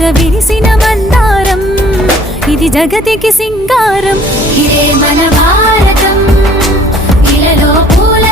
జార విరిసిన మందారం, ఇది జగతికి సింగారం. ఇదే మన భారతం, ఇలలో పూల